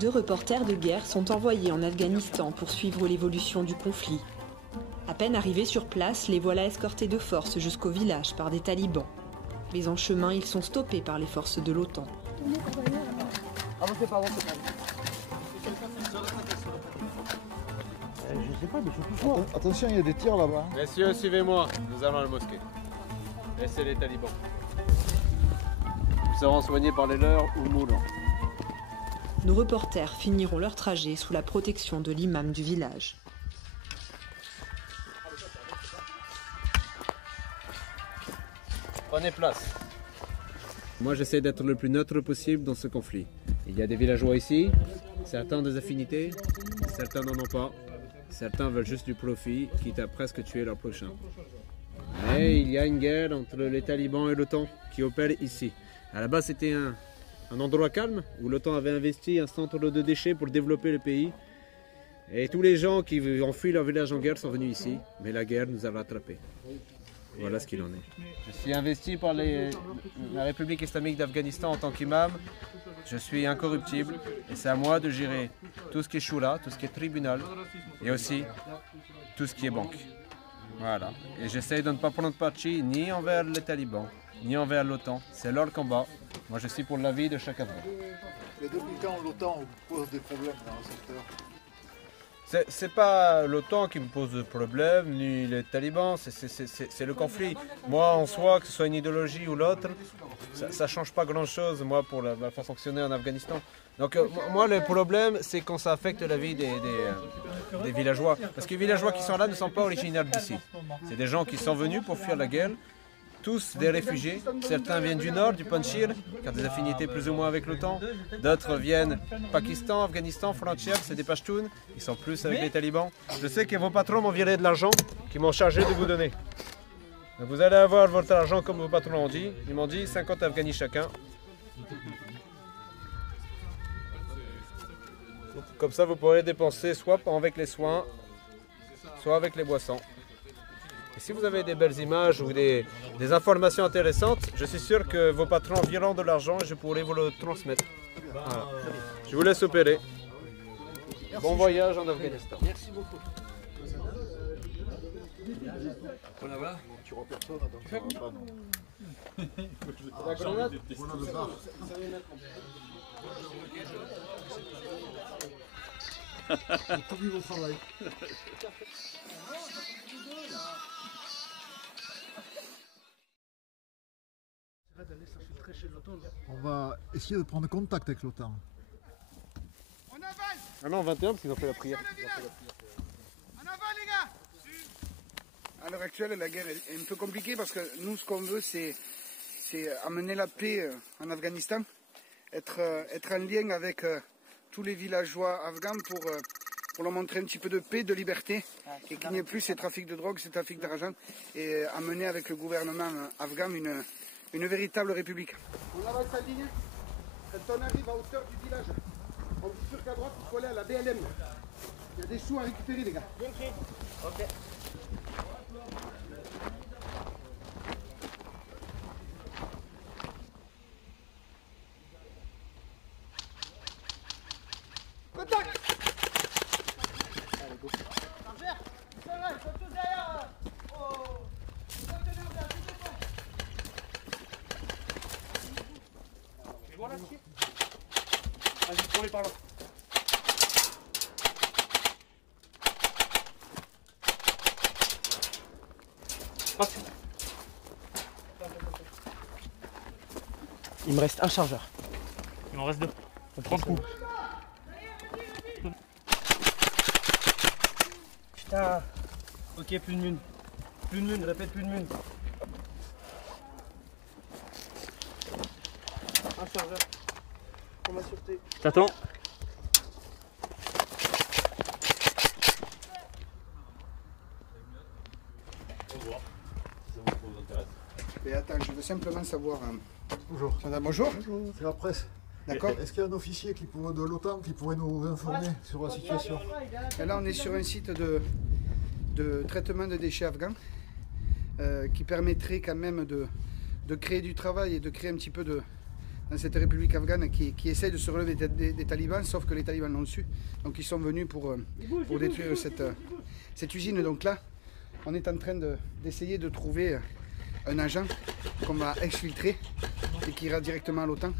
Deux reporters de guerre sont envoyés en Afghanistan pour suivre l'évolution du conflit. À peine arrivés sur place, les voilà escortés de force jusqu'au village par des talibans. Mais en chemin, ils sont stoppés par les forces de l'OTAN. Je sais pas, mais surtout attention, il y a des tirs là-bas. Messieurs, suivez-moi, nous allons à la mosquée. Laissez les talibans. Nous serons soignés par les leurs ou moulants. Nos reporters finiront leur trajet sous la protection de l'imam du village. Prenez place. Moi, j'essaie d'être le plus neutre possible dans ce conflit. Il y a des villageois ici, certains ont des affinités, certains n'en ont pas. Certains veulent juste du profit, quitte à presque tuer leur prochain. Mais il y a une guerre entre les talibans et l'OTAN qui opère ici. À la base, c'était un endroit calme où l'OTAN avait investi un centre de déchets pour développer le pays. Et tous les gens qui ont fui leur village en guerre sont venus ici. Mais la guerre nous a rattrapés. Voilà ce qu'il en est. Je suis investi par la République islamique d'Afghanistan en tant qu'imam. Je suis incorruptible et c'est à moi de gérer tout ce qui est choula, tout ce qui est tribunal et aussi tout ce qui est banque. Voilà. Et j'essaie de ne pas prendre parti ni envers les talibans, ni envers l'OTAN. C'est leur combat. Moi, je suis pour la vie de chaque Afghan. Et depuis quand l'OTAN pose des problèmes dans le secteur? C'est pas l'OTAN qui me pose de problème, ni les talibans, c'est le conflit. Moi, en soi, que ce soit une idéologie ou l'autre, ça change pas grand-chose, moi, pour la façon de fonctionner en Afghanistan. Donc, moi, le problème, c'est quand ça affecte la vie des villageois. Parce que les villageois qui sont là ne sont pas originaires d'ici. C'est des gens qui sont venus pour fuir la guerre. Tous des réfugiés, certains viennent du nord, du Panchir, qui ont des affinités plus ou moins avec l'OTAN. D'autres viennent Pakistan, Afghanistan, frontière, c'est des Pashtuns, ils sont plus avec les talibans. Je sais que vos patrons m'ont viré de l'argent qu'ils m'ont chargé de vous donner. Donc vous allez avoir votre argent comme vos patrons l'ont dit. Ils m'ont dit 50 Afghanis chacun. Comme ça vous pourrez dépenser soit avec les soins, soit avec les boissons. Et si vous avez des belles images ou des informations intéressantes, je suis sûr que vos patrons viront de l'argent et je pourrai vous le transmettre. Voilà. Je vous laisse opérer. Bon voyage en Afghanistan. Merci beaucoup. Voilà. Tu repères personne, donc ça va pas, non. La grenade. Voilà le bar. Tout vu au travail. On va essayer de prendre contact avec l'OTAN. Ah non, 21 parce qu'ils ont fait la prière. En avant les gars! À l'heure actuelle, la guerre est un peu compliquée parce que nous, ce qu'on veut, c'est amener la paix en Afghanistan, être en lien avec tous les villageois afghans pour leur montrer un petit peu de paix, de liberté, et qu'il n'y ait plus ces trafics de drogue, ces trafics d'argent, et amener avec le gouvernement afghan une véritable république. On avance en ligne. Quand on arrive à hauteur du village, on bifurque à droite pour coller à la BLM. Il y a des sous à récupérer, les gars. Ok. Contact! Allez, go. Vas-y, prends-les par là. Il me reste un chargeur. Il m'en reste deux. On prend le coup. Putain. Ok, plus de mune. Plus de mune, répète plus de mune. Un chargeur. Pour ma sûreté. T'attends. Mais attends, je veux simplement savoir. Bonjour. Madame, bonjour. C'est la presse. D'accord. Est-ce qu'il y a un officier de l'OTAN qui pourrait nous informer sur la situation? Et là, on est sur un site de traitement de déchets afghans. qui permettrait quand même de créer du travail et de créer un petit peu dans cette République afghane qui essaie de se relever des talibans, sauf que les talibans l'ont su. Donc ils sont venus pour détruire cette usine. Donc là, on est en train d'essayer de trouver un agent qu'on va exfiltrer et qui ira directement à l'OTAN.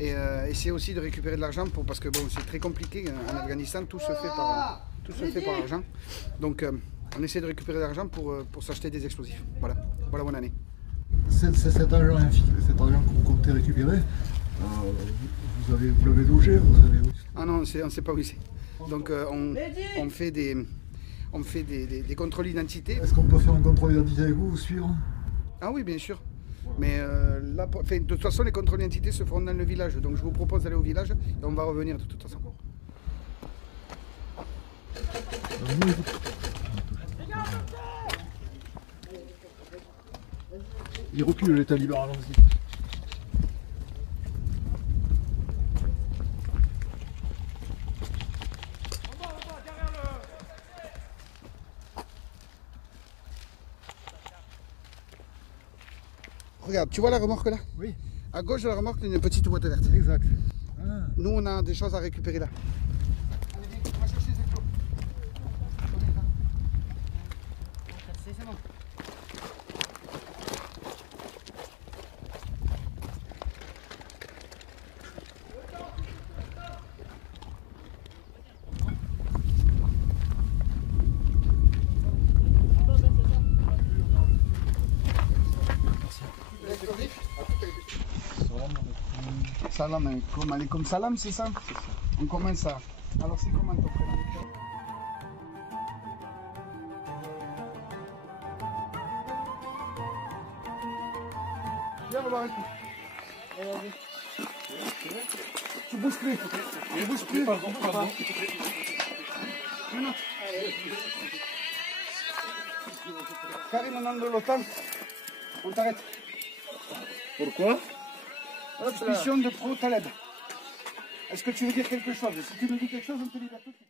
Et essayer aussi de récupérer de l'argent parce que bon, c'est très compliqué en Afghanistan, tout se fait par argent. Donc on essaie de récupérer de l'argent pour s'acheter des explosifs. Voilà, voilà bonne année. Cet argent que vous comptez récupérer, vous l'avez logé, vous savez où? Ah non, on ne sait pas où c'est. Donc on fait des contrôles d'identité. Est-ce qu'on peut faire un contrôle d'identité avec vous, vous suivre? Ah oui, bien sûr. Mais là, de toute façon, les contrôles d'identité se feront dans le village. Donc je vous propose d'aller au village et on va revenir de toute façon. Ils reculent les talibans, allons-y. Regarde, tu vois la remorque là? Oui. À gauche de la remorque, il y a une petite boîte verte. Exact. Ah. Nous, on a des choses à récupérer là. Allez, viens, on va chercher ces clous. C'est bon. Salam, comme salam, c'est ça? On commence à... Alors c'est comment ton prénom? Viens, on va voir un coup. Tu bouges plus. Tu bouges plus. Pardon. Non. Karim, on est de l'OTAN. On t'arrête. Pourquoi? Suspicion de pro-Taleb. Est-ce que tu veux dire quelque chose? Si tu me dis quelque chose, on te libère tout de suite.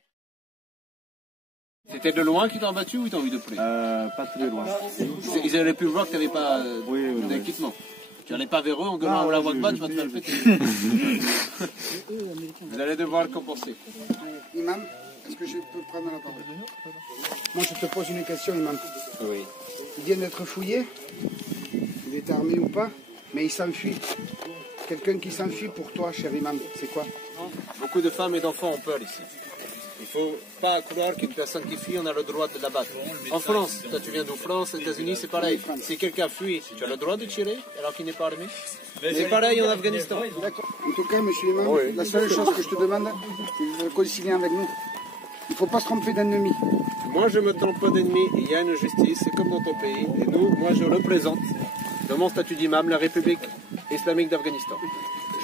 C'était de loin qu'ils t'ont battu ou ils t'ont vu de près? Pas très loin. Ils auraient pu voir que tu n'avais pas d'équipement. Tu n'allais pas vers eux en gueulant la voix de batte, tu vas te faire le péter. Vous allez devoir compenser. Imam, est-ce que je peux prendre la parole? Moi, je te pose une question, Imam. Oui. Il vient d'être fouillé. Il est armé ou pas, mais il s'enfuit. Quelqu'un qui s'enfuit pour toi, cher Imam, c'est quoi? Beaucoup de femmes et d'enfants ont peur ici. Il ne faut pas croire qu'une personne qui fuit, on a le droit de l'abattre. En France, toi tu viens d'où? France, États-Unis, c'est pareil. Si quelqu'un fuit, tu as le droit de tirer alors qu'il n'est pas armé. C'est pareil en Afghanistan. D'accord. En tout cas, monsieur Imam, la seule chose que je te demande, c'est de concilier avec nous. Il ne faut pas se tromper d'ennemi. Moi, je me trompe pas d'ennemi. Il y a une justice, c'est comme dans ton pays. Et nous, moi, je représente, dans mon statut d'imam, la République islamique d'Afghanistan.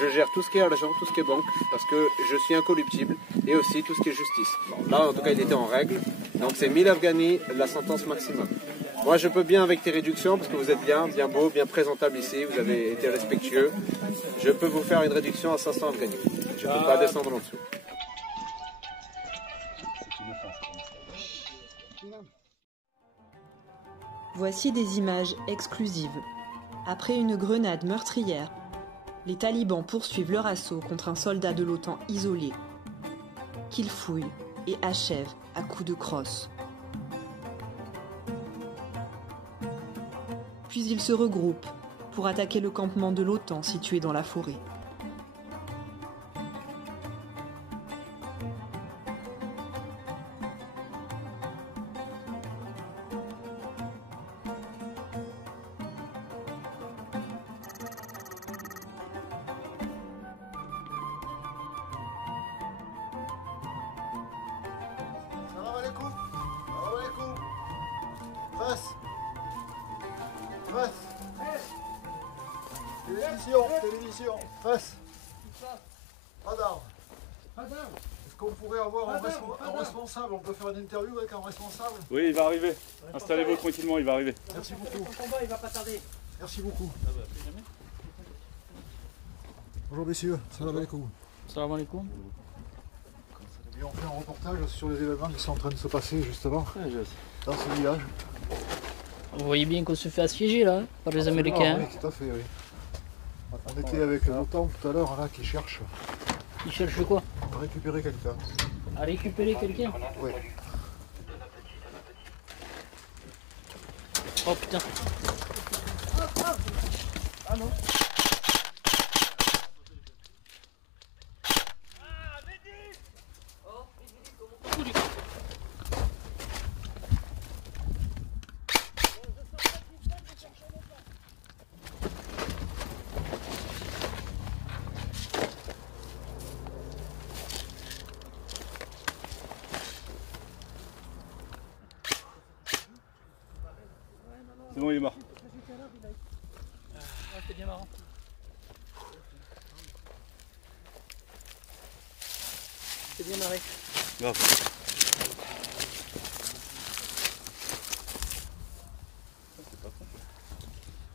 Je gère tout ce qui est argent, tout ce qui est banque, parce que je suis incorruptible, et aussi tout ce qui est justice. Bon, là, en tout cas, il était en règle. Donc, c'est 1000 Afghanis, la sentence maximum. Moi, je peux bien avec tes réductions, parce que vous êtes bien beau, bien présentable ici, vous avez été respectueux. Je peux vous faire une réduction à 500 Afghanis. Je ne peux pas descendre en dessous. Voici des images exclusives. Après une grenade meurtrière, les talibans poursuivent leur assaut contre un soldat de l'OTAN isolé, qu'ils fouillent et achèvent à coups de crosse. Puis ils se regroupent pour attaquer le campement de l'OTAN situé dans la forêt. Télévision, presse. Radar. Est-ce qu'on pourrait avoir un responsable? On peut faire une interview avec un responsable? Oui, il va arriver. Installez-vous tranquillement, il va arriver. Merci beaucoup. Le combat, il va pas tarder. Merci beaucoup. Bonjour messieurs, salam alaikum. Salam alaikum. Et on fait un reportage sur les événements qui sont en train de se passer justement dans ce village. Vous voyez bien qu'on se fait assiéger là, par les Américains. Oui, tout à fait, oui. On était avec l'OTAN tout à l'heure là qui cherche Ils cherchent quoi? à récupérer quelqu'un. À récupérer quelqu'un? Oui. Oh putain. Ah non. C'est bon, il est mort. C'est bien marrant. C'est bien marré. Grave.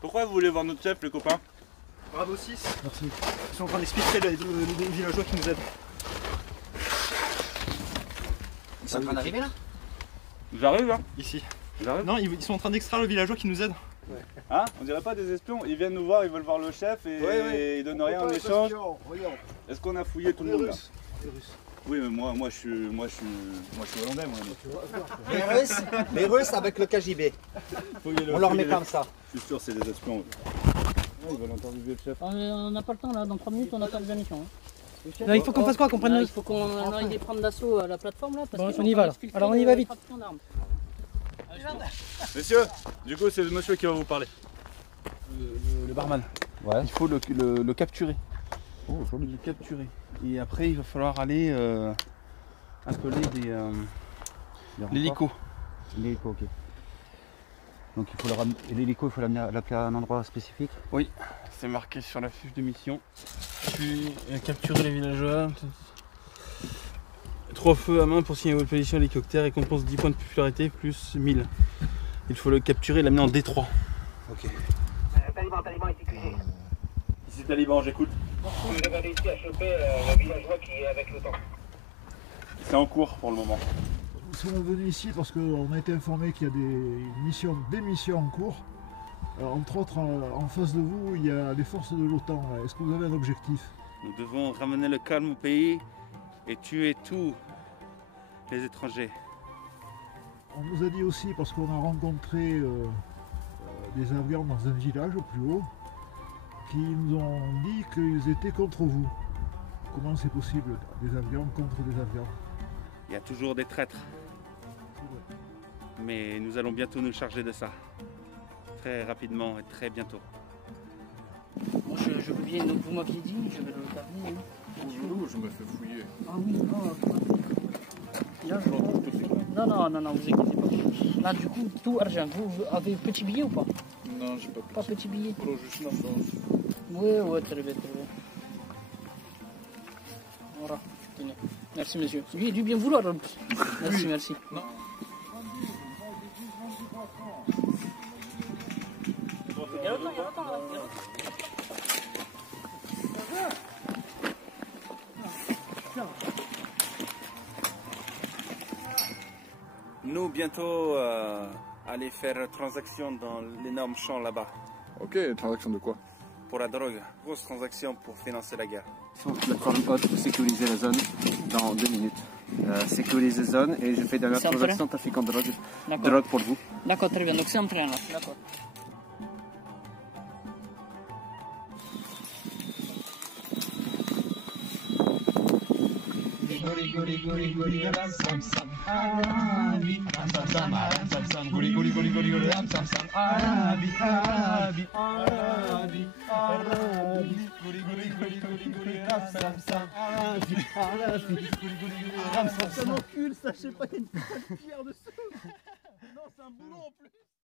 Pourquoi vous voulez voir notre chef, les copains? Bravo 6. Merci. Ils sont en train d'expliquer les villageois qui nous aident. Ils sont en train d'arriver là? J'arrive là. Ici. J'arrive. Non, ils sont en train d'extraire le villageois qui nous aide. Hein? On dirait pas des espions? Ils viennent nous voir, ils veulent voir le chef et ils donnent rien en échange. Est-ce qu'on a fouillé tout le monde là? Oui, mais moi je suis hollandais moi. Les Russes avec le KGB. On leur met comme ça. Je suis sûr c'est des espions. Ils veulent interviewer le chef. On n'a pas le temps là, dans 3 minutes on attend les missions. Non, il faut qu'on fasse quoi? Qu'on prenne Il faut qu'on aille les prendre d'assaut à la plateforme là. Parce Bon, on y va là. Alors on y va vite. Messieurs, du coup c'est le monsieur qui va vous parler. Le barman. Ouais. Il faut le capturer. Oh, il faut le capturer. Et après, il va falloir aller appeler l'hélico. L'hélico, ok. Donc il faut l'hélico, il faut l'appeler à un endroit spécifique. Oui, c'est marqué sur la fiche de mission. Puis capturer les villageois. 3 feux à main pour signer votre position hélicoptère, récompense 10 points de popularité plus 1000. Il faut le capturer et l'amener en Détroit. Ok. Taliban est accusé. Ici Taliban, j'écoute. Vous avez réussi à choper le villageois qui est avec l'OTAN. C'est en cours pour le moment. Nous sommes venus ici parce qu'on a été informé qu'il y a des missions en cours. Alors, entre autres, en face de vous, il y a les forces de l'OTAN. Est-ce que vous avez un objectif? Nous devons ramener le calme au pays et tuer tous les étrangers. On nous a dit aussi, parce qu'on a rencontré des Afghans dans un village plus haut, qui nous ont dit qu'ils étaient contre vous. Comment c'est possible, des Afghans contre des Afghans? Il y a toujours des traîtres. Mais nous allons bientôt nous charger de ça. Très rapidement et très bientôt. Moi je veux bien, donc vous m'aviez dit, je vais le carnet. Je me fais fouiller. Ah oui, non. Non, vous inquiétez pas. Là du coup, tout argent, vous avez petit billet ou pas? Non, j'ai pas petit billet. Pour juste la France. Oui, très bien. Voilà, tenez. Merci monsieur. Lui, du bien vouloir. Merci. Non. Il y a longtemps là. Nous bientôt aller faire transaction dans l'énorme champ là-bas. Ok, transaction de quoi? Pour la drogue. Grosse transaction pour financer la guerre. Plateforme haute pour sécuriser la zone dans 2 minutes. Sécuriser la zone et je fais dernière transaction trafiquant de drogue. Drogue pour vous. D'accord, très bien. Donc c'est en train là. D'accord. Ça m'encule, ça, je sais pas, il y a une putain de pierre dessous. Non, c'est un boulot en plus.